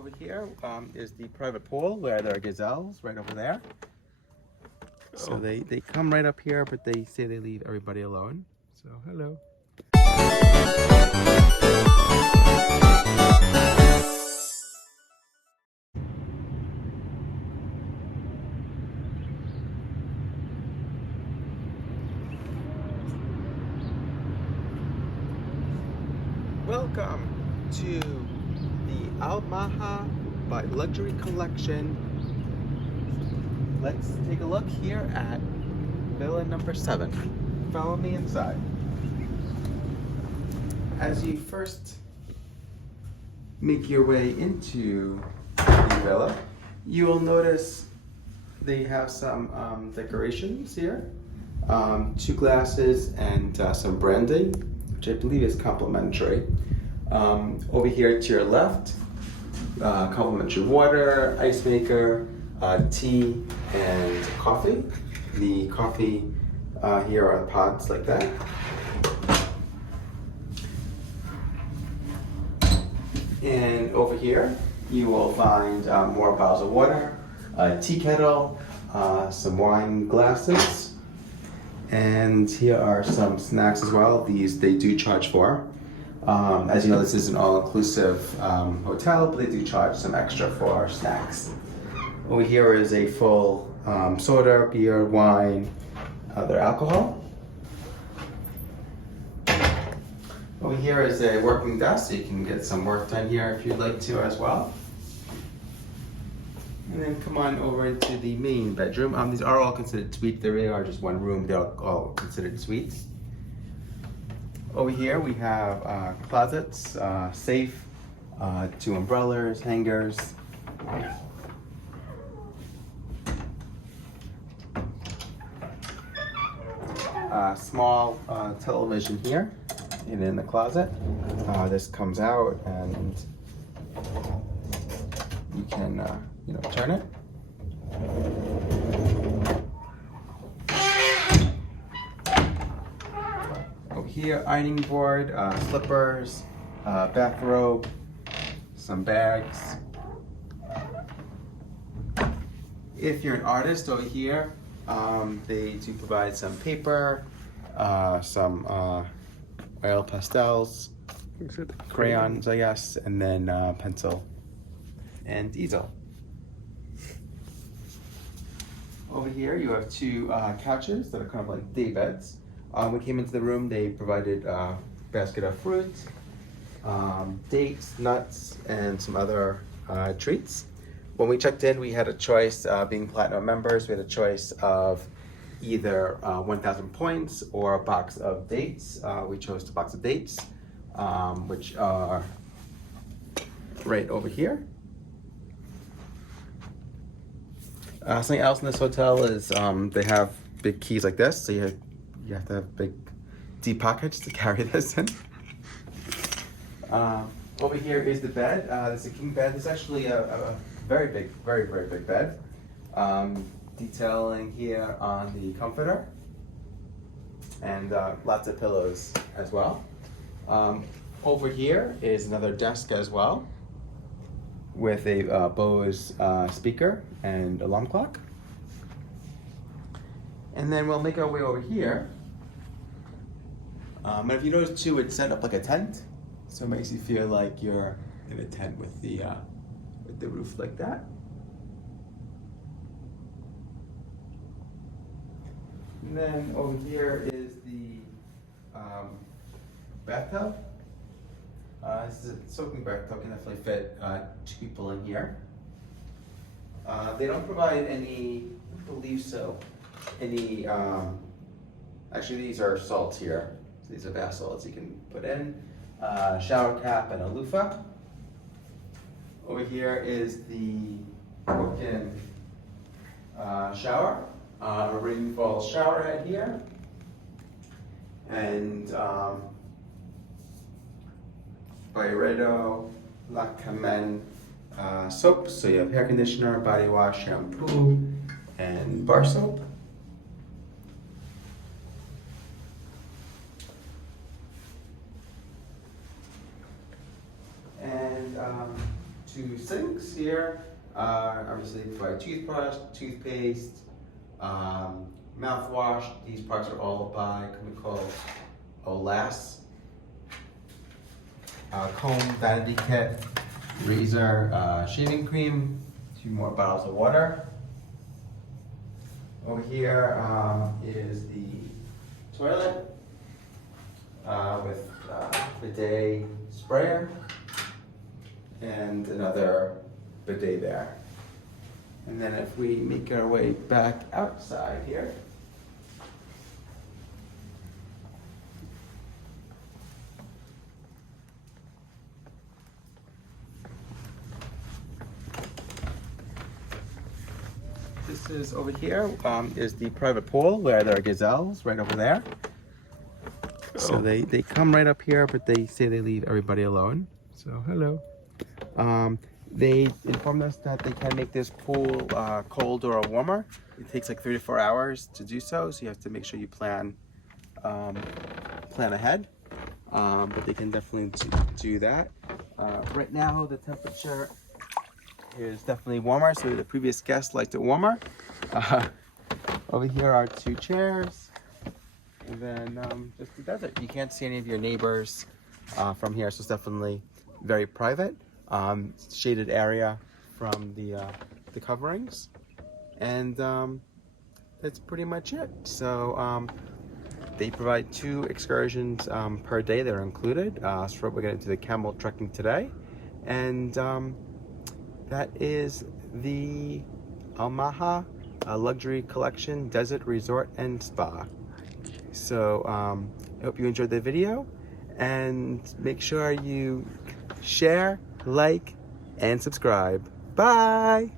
over here is the private pool where there are gazelles right over there. So they come right up here, but they say they leave everybody alone. So hello. Welcome to the Maha by Luxury Collection. Let's take a look here at Villa number 7. Follow me inside. As you first make your way into the villa, you will notice they have some decorations here. 2 glasses and some brandy, which I believe is complimentary. Over here to your left, complimentary water, ice maker, tea, and coffee. The coffee here are pods like that. And over here, you will find more bottles of water, a tea kettle, some wine glasses, and here are some snacks as well. These they do charge for. As you know, this is an all-inclusive hotel, but they do charge some extra for snacks. Over here is a full soda, beer, wine, other alcohol. Over here is a working desk, so you can get some work done here if you'd like to as well. And then come on over into the main bedroom. These are all considered suites. They really are just one room. They're all considered suites. Over here we have closets, safe, 2 umbrellas, hangers. Small television here and in the closet. This comes out and you can turn it. Over here, ironing board, slippers, bathrobe, some bags. If you're an artist over here, they do provide some paper, some oil pastels, crayons, I guess, and then pencil and easel. Over here, you have 2 couches that are kind of like day beds. When we came into the room, they provided a basket of fruit, dates, nuts, and some other treats. When we checked in, we had a choice, being platinum members, we had a choice of either 1,000 points or a box of dates. We chose the box of dates, which are right over here. Something else in this hotel is they have big keys like this, so you have to have big, deep pockets to carry this in. Over here is the bed. This is a king bed. This is actually a very big, very big bed. Detailing here on the comforter, and lots of pillows as well. Over here is another desk as well, with a Bose speaker and alarm clock. And then we'll make our way over here. And if you notice too, it's set up like a tent, so it makes you feel like you're in a tent with the roof like that. And then over here is the bathtub. This is a soaking bathtub, can definitely fit 2 people in here. They don't provide any, I believe so, any, actually these are salts here. So these are bath salts you can put in. Shower cap and a loofah. Over here is the walk-in shower. A rainfall shower head here. And Byredo La Camen soap. So you have hair conditioner, body wash, shampoo, and bar soap. And to sinks here obviously provide toothbrush, toothpaste, mouthwash. These products are all by a company called Oasis. Comb, vanity kit, razor, shaving cream, 2 more bottles of water. Over here is the toilet with bidet sprayer and another bidet there. And then if we make our way back outside here, this is over here is the private pool where there are gazelles right over there. So they come right up here, but they say they leave everybody alone. So hello. They informed us that they can make this pool colder or warmer. It takes like 3 to 4 hours to do so, so you have to make sure you plan ahead. But they can definitely do that. Right now the temperature is definitely warmer, so the previous guest liked it warmer. Over here are 2 chairs, and then just the desert. You can't see any of your neighbors from here, so it's definitely very private. Shaded area from the coverings, and that's pretty much it. So they provide 2 excursions per day that are included. So we're going to do the camel trekking today, and that is the Maha Luxury Collection Desert Resort and Spa. So I hope you enjoyed the video, and make sure you share, like, and subscribe. Bye!